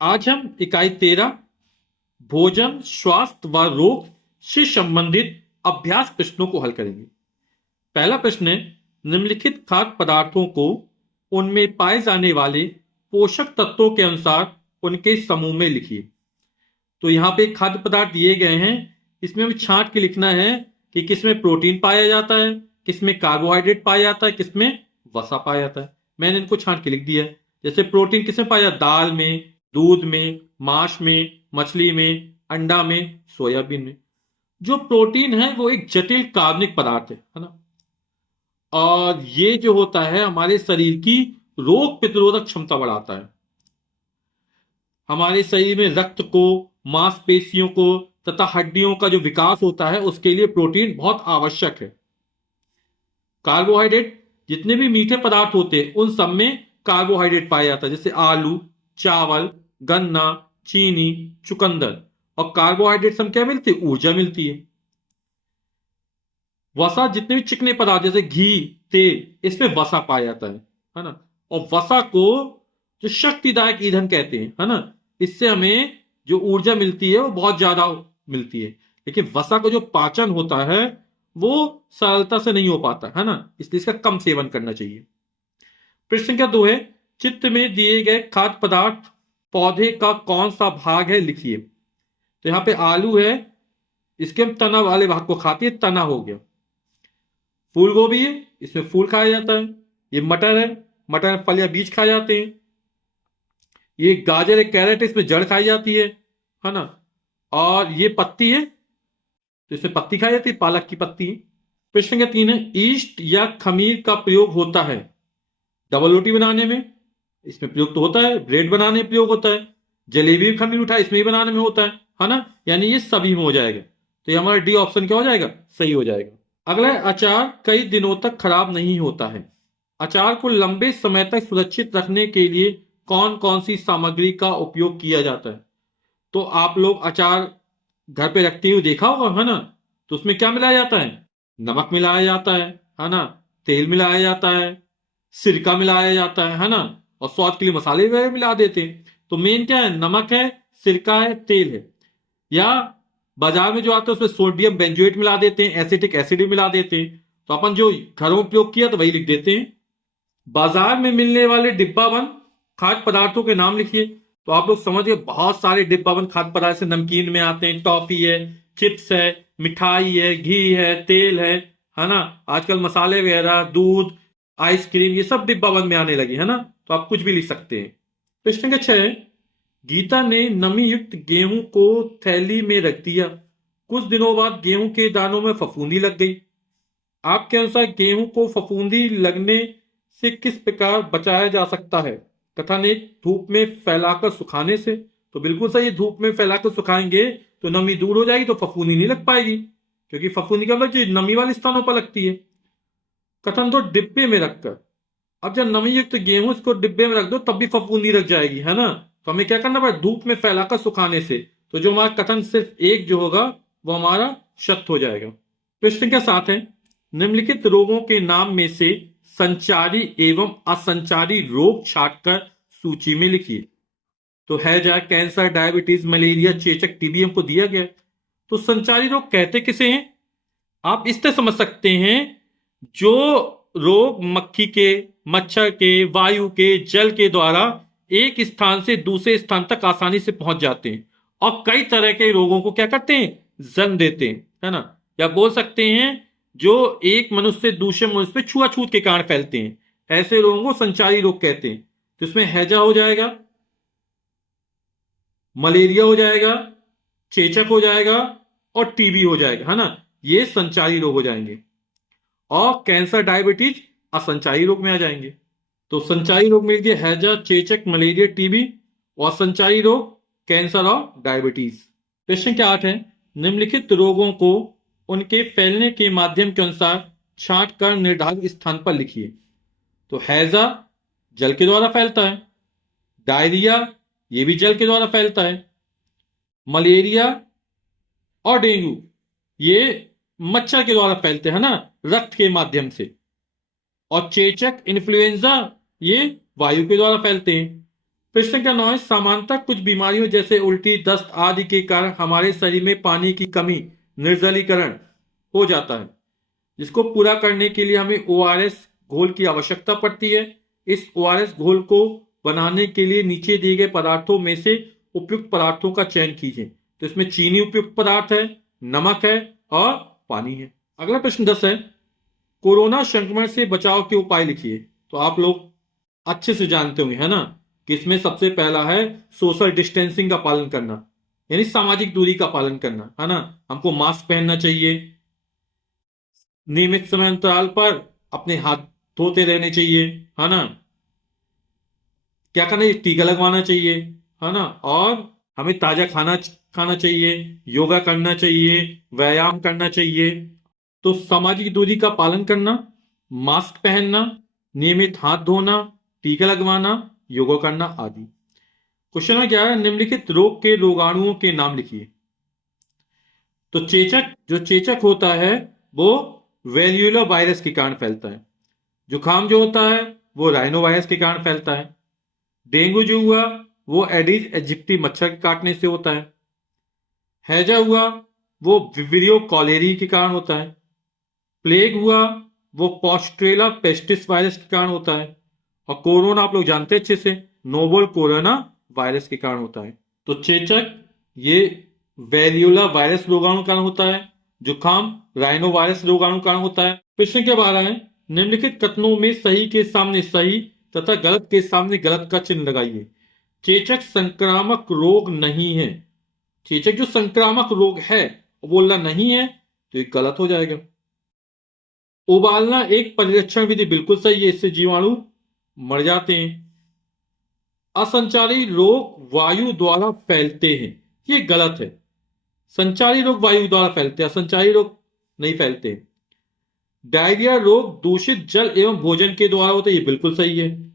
आज हम इकाई 13 भोजन स्वास्थ्य व रोग से संबंधित अभ्यास प्रश्नों को हल करेंगे। पहला प्रश्न है, निम्नलिखित खाद्य पदार्थों को उनमें पाए जाने वाले पोषक तत्वों के अनुसार उनके समूह में लिखिए। तो यहाँ पे खाद्य पदार्थ दिए गए हैं, इसमें हमें छांट के लिखना है कि किसमें प्रोटीन पाया जाता है, किसमें कार्बोहाइड्रेट पाया जाता है, किसमें वसा पाया जाता है। मैंने इनको छांट के लिख दिया है। जैसे प्रोटीन किसमें पाया जाता है? दाल में, दूध में, मांस में, मछली में, अंडा में, सोयाबीन में। जो प्रोटीन है वो एक जटिल कार्बनिक पदार्थ है ना। और ये जो होता है हमारे शरीर की रोग प्रतिरोधक क्षमता बढ़ाता है। हमारे शरीर में रक्त को, मांसपेशियों को तथा हड्डियों का जो विकास होता है उसके लिए प्रोटीन बहुत आवश्यक है। कार्बोहाइड्रेट, जितने भी मीठे पदार्थ होते हैं उन सब में कार्बोहाइड्रेट पाया जाता है, जैसे आलू, चावल, गन्ना, चीनी, चुकंदर। और कार्बोहाइड्रेट से हम क्या मिलती है? ऊर्जा मिलती है। वसा, जितने भी चिकने पदार्थ जैसे घी, तेल, इसमें वसा पाया जाता है ना। और वसा को जो शक्तिदायक ईंधन कहते हैं, है ना। इससे हमें जो ऊर्जा मिलती है वो बहुत ज्यादा मिलती है। लेकिन वसा का जो पाचन होता है वो सरलता से नहीं हो पाता है ना, इसलिए इसका कम सेवन करना चाहिए। प्रश्न संख्या 2 है, चित्र में दिए गए खाद्य पदार्थ पौधे का कौन सा भाग है, लिखिए। तो यहां पे आलू है, इसके हम तना वाले भाग को खाते हैं, तना हो गया। फूल गोभी है, इसमें फूल खाया जाता है। ये मटर है, मटर में फल या बीज खाए जाते हैं। ये गाजर है, कैरेट है, इसमें जड़ खाई जाती है ना। और ये पत्ती है, तो इसमें पत्ती खाई जाती है, पालक की पत्ती। प्रश्न संख्या 3 है, ईस्ट या खमीर का प्रयोग होता है डबल रोटी बनाने में, इसमें प्रयोग तो होता है। ब्रेड बनाने में प्रयोग होता है। जलेबी खमीर उठा, इसमें ही बनाने में होता है ना। यानी ये सभी में हो जाएगा। तो ये हमारा डी ऑप्शन क्या हो जाएगा? सही हो जाएगा। अगला है, अचार कई दिनों तक खराब नहीं होता है। अचार को लंबे समय तक सुरक्षित रखने के लिए कौन कौन सी सामग्री का उपयोग किया जाता है? तो आप लोग अचार घर पे रखते हुए देखा होगा, है ना। तो उसमें क्या मिलाया जाता है? नमक मिलाया जाता है ना। तेल मिलाया जाता है, सिरका मिलाया जाता है ना। और स्वाद के लिए मसाले वगैरह मिला देते हैं। तो मेन क्या है? नमक है, सिरका है, तेल है। या बाजार में जो आता है उसमें सोडियम बेंजोएट मिला देते हैं, एसिटिक एसिड भी मिला देते हैं। तो अपन जो घरों में उपयोग किया तो वही लिख देते हैं। बाजार में मिलने वाले डिब्बाबंद खाद्य पदार्थों के नाम लिखिए। तो आप लोग समझ गए, बहुत सारे डिब्बाबंद खाद्य पदार्थ से नमकीन में आते हैं, टॉफी है, चिप्स है, मिठाई है, घी है, तेल है ना। आजकल मसाले वगैरह, दूध, आइसक्रीम, ये सब डिब्बाबंद में आने लगे, है ना। तो आप कुछ भी लिख सकते हैं। प्रश्न नंबर 6, गीता ने नमी युक्त गेहूं को थैली में रख दिया। कुछ दिनों बाद गेहूं के दानों में फफूंदी लग गई। आपके अनुसार गेहूं को फफूंदी लगने से किस प्रकार बचाया जा सकता है? कथन एक, धूप में फैलाकर सुखाने से। तो बिल्कुल सही, धूप में फैलाकर सुखाएंगे तो नमी दूर हो जाएगी, तो फफूंदी नहीं लग पाएगी, क्योंकि फफूंदी का मतलब जो नमी वाले स्थानों पर लगती है। कथन दो, डिब्बे में रखकर। अब जब नमी युक्त गेहूं इसको डिब्बे में रख दो तब भी फफूंदी लग जाएगी, है ना। तो हमें क्या करना पड़ेगा? धूप में फैलाकर सुखाने से। तो जो हमारा कथन सिर्फ एक जो होगा वो हमारा सत्य हो जाएगा। प्रश्न संख्या 7 है, निम्नलिखित रोगों के नाम में से संचारी एवं असंचारी रोग छांटकर सूची में लिखिए। तो हैजा, कैंसर, डायबिटीज, मलेरिया, चेचक, टीबी हमको दिया गया। तो संचारी रोग कहते किसे हैं? आप इस तरह समझ सकते हैं, जो रोग मक्खी के, मच्छर के, वायु के, जल के द्वारा एक स्थान से दूसरे स्थान तक आसानी से पहुंच जाते हैं और कई तरह के रोगों को क्या करते हैं? जन्म देते हैं, है ना। या बोल सकते हैं जो एक मनुष्य से दूसरे मनुष्य पे छुआछूत के कारण फैलते हैं, ऐसे रोगों को संचारी रोग कहते हैं। तो इसमें हैजा हो जाएगा, मलेरिया हो जाएगा, चेचक हो जाएगा और टीबी हो जाएगा, है ना। ये संचारी रोग हो जाएंगे। और कैंसर, डायबिटीज असंचारी रोग में आ जाएंगे। तो संचारी रोग में लीजिए हैजा, चेचक, मलेरिया, टीबी। और संचारी रोग कैंसर और डायबिटीज। प्रश्न क्या 8 है, निम्नलिखित रोगों को उनके फैलने के माध्यम के अनुसार छांट कर निर्धारित स्थान पर लिखिए। तो हैजा जल के द्वारा फैलता है। डायरिया, ये भी जल के द्वारा फैलता है। मलेरिया और डेंगू, ये मच्छर के द्वारा फैलते हैं ना, रक्त के माध्यम से। और चेचक, इन्फ्लुएंजा, ये वायु के द्वारा फैलते हैं। प्रश्न का 9 है, सामान्यतः कुछ बीमारियों जैसे उल्टी, दस्त आदि के कारण हमारे शरीर में पानी की कमी, निर्जलीकरण हो जाता है, जिसको पूरा करने के लिए हमें ओआरएस घोल की आवश्यकता पड़ती है। इस ओआरएस घोल को बनाने के लिए नीचे दिए गए पदार्थों में से उपयुक्त पदार्थों का चयन कीजिए। तो इसमें चीनी उपयुक्त पदार्थ है, नमक है और पानी है। अगला प्रश्न 10 है, कोरोना संक्रमण से बचाव के उपाय लिखिए। तो आप लोग अच्छे से जानते होंगे, है ना, कि इसमें सबसे पहला है सोशल डिस्टेंसिंग का पालन करना, यानी सामाजिक दूरी का पालन करना, है ना। हमको मास्क पहनना चाहिए, नियमित समय अंतराल पर अपने हाथ धोते रहने चाहिए, है ना। क्या करना चाहिए, टीका लगवाना चाहिए, है ना। और हमें ताजा खाना खाना चाहिए, योगा करना चाहिए, व्यायाम करना चाहिए। तो सामाजिक दूरी का पालन करना, मास्क पहनना, नियमित हाथ धोना, टीका लगवाना, योगा करना आदि। क्वेश्चन नंबर 11, निम्नलिखित रोग के रोगाणुओं के नाम लिखिए। तो चेचक, जो चेचक होता है वो वेल्युलर वायरस के कारण फैलता है। जुकाम जो होता है वो राइनो वायरस के कारण फैलता है। डेंगू जो हुआ वो एडिस एजिप्टी मच्छर के काटने से होता है। हैजा हुआ वो विब्रियो कॉलेरी के कारण होता है। प्लेग हुआ वो पॉस्ट्रेला पेस्टिस वायरस के कारण होता है। और कोरोना आप लोग जानते हैं अच्छे से, नोवल कोरोना वायरस के कारण होता है। तो चेचक ये वेरियोला वायरस रोगाणु कारण होता है। जुकाम राइनो वायरस रोगाणु कारण होता है। प्रश्न के 12 है, निम्नलिखित कथनों में सही के सामने सही तथा गलत के सामने गलत का चिन्ह लगाइए। चेचक संक्रामक रोग नहीं है। चेचक जो संक्रामक रोग है बोलना नहीं है तो ये गलत हो जाएगा। उबालना एक परिरक्षण विधि बिल्कुल सही है, इससे जीवाणु मर जाते हैं। असंचारी रोग वायु द्वारा फैलते हैं, ये गलत है। संचारी रोग वायु द्वारा फैलते हैं, असंचारी रोग नहीं फैलते। डायरिया रोग दूषित जल एवं भोजन के द्वारा होता है, ये बिल्कुल सही है।